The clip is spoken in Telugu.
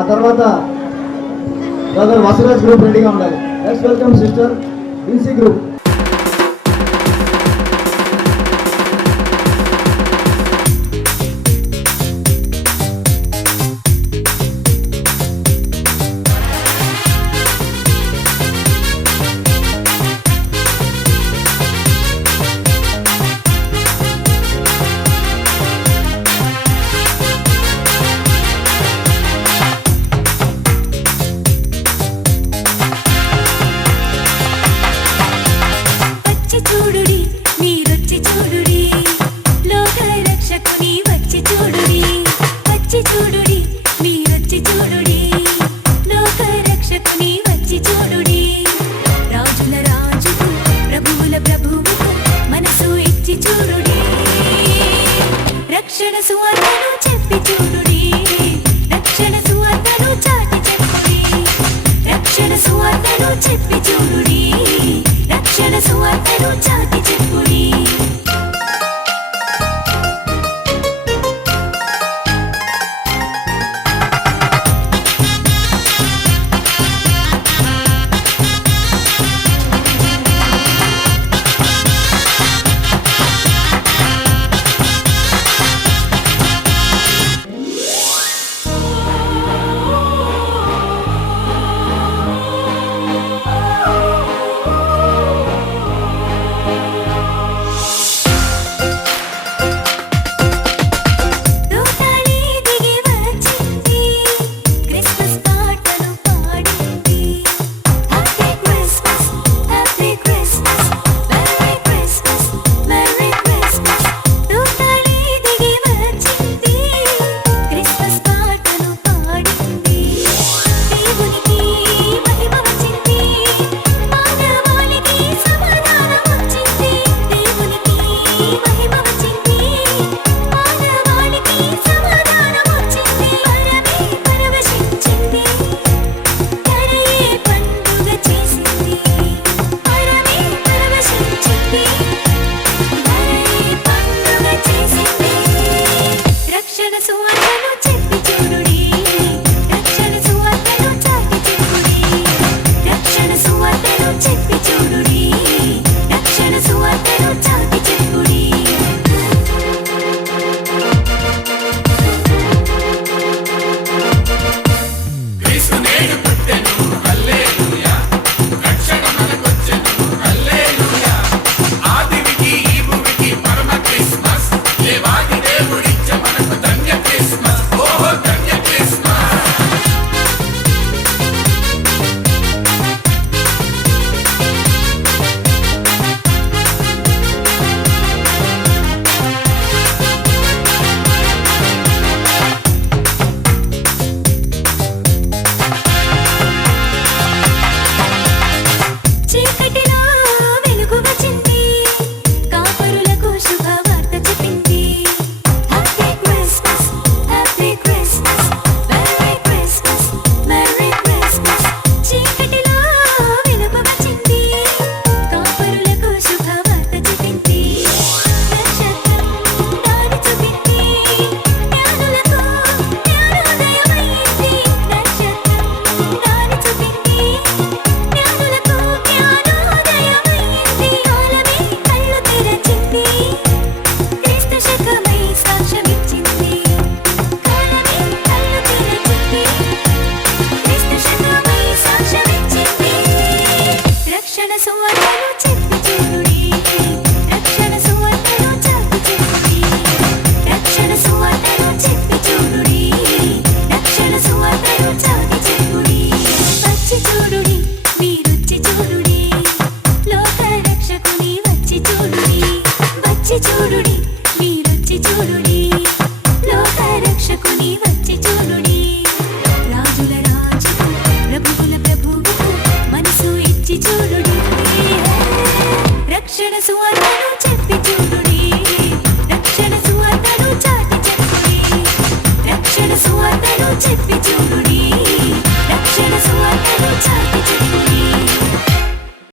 ఆ తర్వాత బ్రదర్ వసరాజ్ గ్రూప్ రెడీగా ఉండాలి. Let's welcome sister BC group. రక్షణ సువార్తను చెప్పి చూడుడి, రక్షణ సువార్తను చాటి చెప్పుడి, రక్షణ సువార్తను చెప్పి చూడుడి, రక్షణ సువార్తను చాటి చెప్పుడి. చూడుడి మీరొచ్చి చూడుడి, లోక రక్షకుని వచ్చి చూడుడి. రాజుల రాజు ప్రభువుల ప్రభువు మనసు ఇచ్చి చూడుడి. రక్షణ సువార్తను చెప్పి చూడుడి, రక్షణ సువార్తను చాటి చెప్పుడి, రక్షణ సువార్తను చెప్పి చూడుడి, రక్షణ సువార్తను చాటి చెప్పుడి.